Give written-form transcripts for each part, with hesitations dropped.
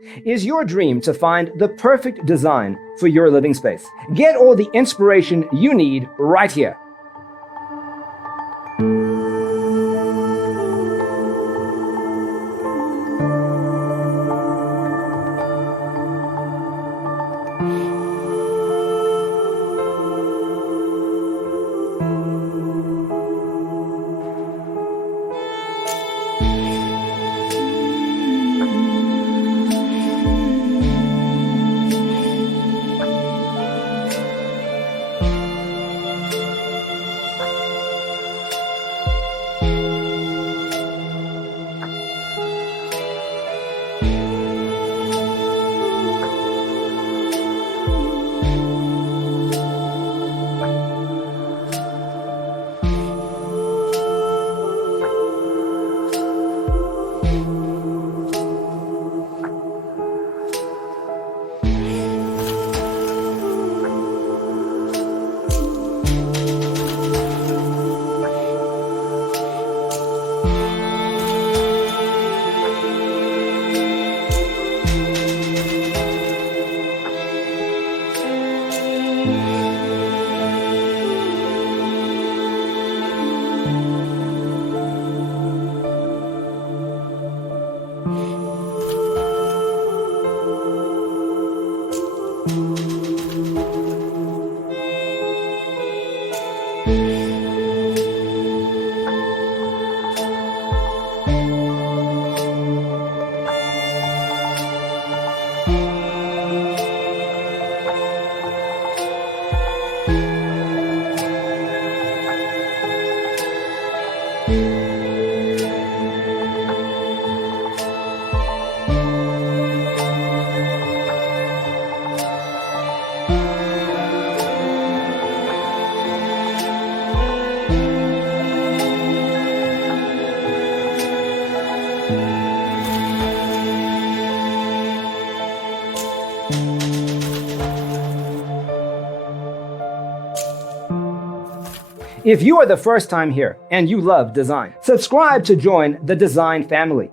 Is your dream to find the perfect design for your living space? Get all the inspiration you need right here. If you are the first time here and you love design, subscribe to join the design family.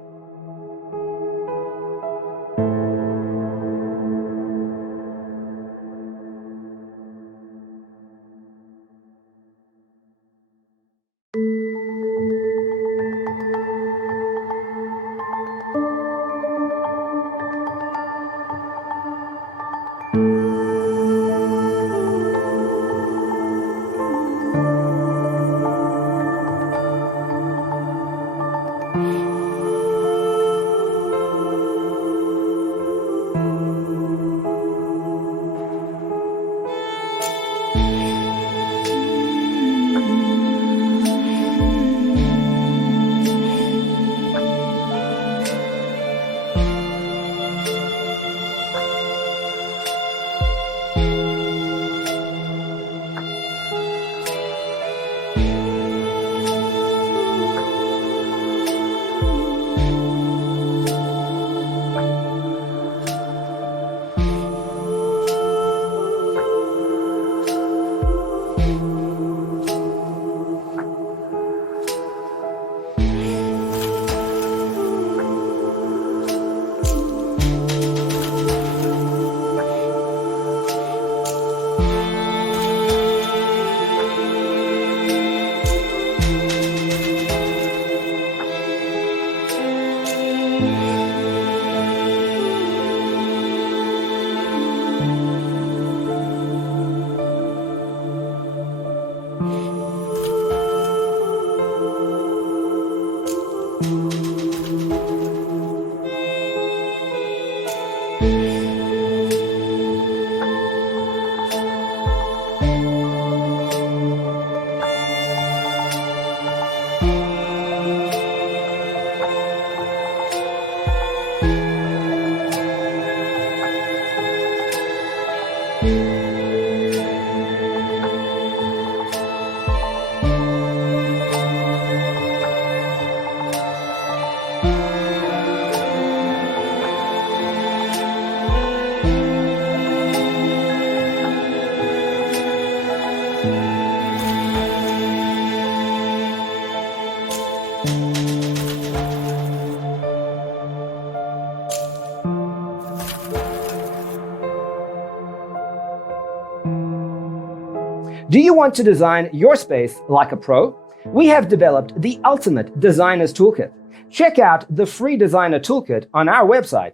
Do you want to design your space like a pro? We have developed the ultimate designer's toolkit. Check out the free designer toolkit on our website,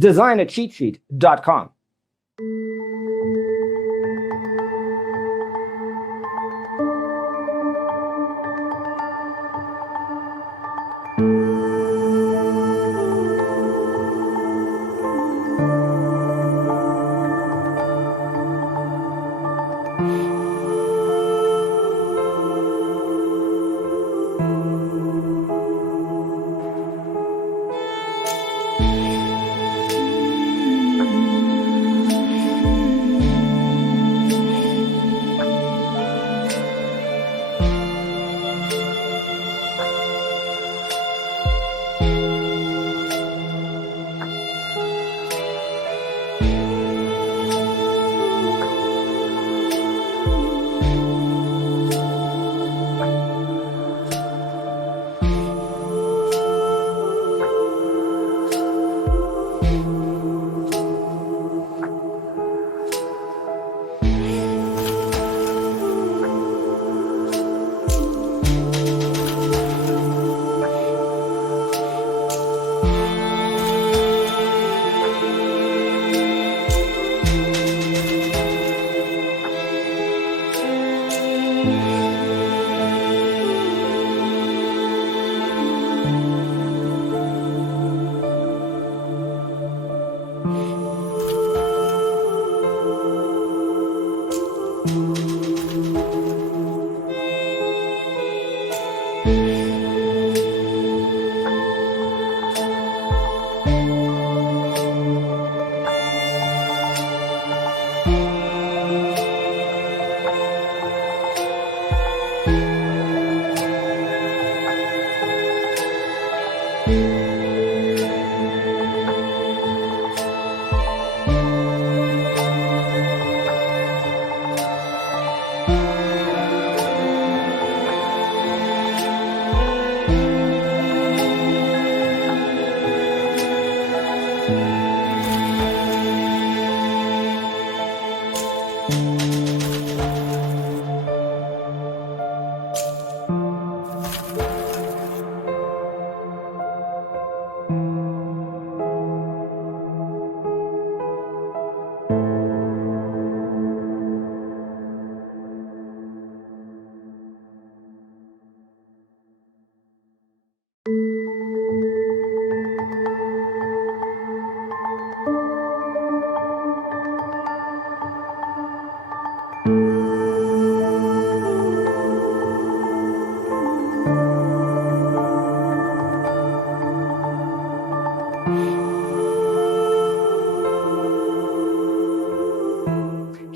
designercheatsheet.com.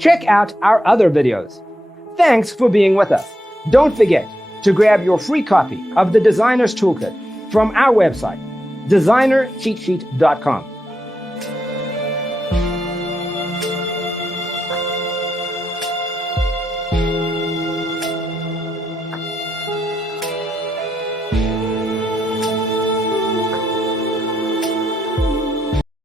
Check out our other videos. Thanks for being with us. Don't forget to grab your free copy of the Designer's Toolkit from our website, designercheatsheet.com.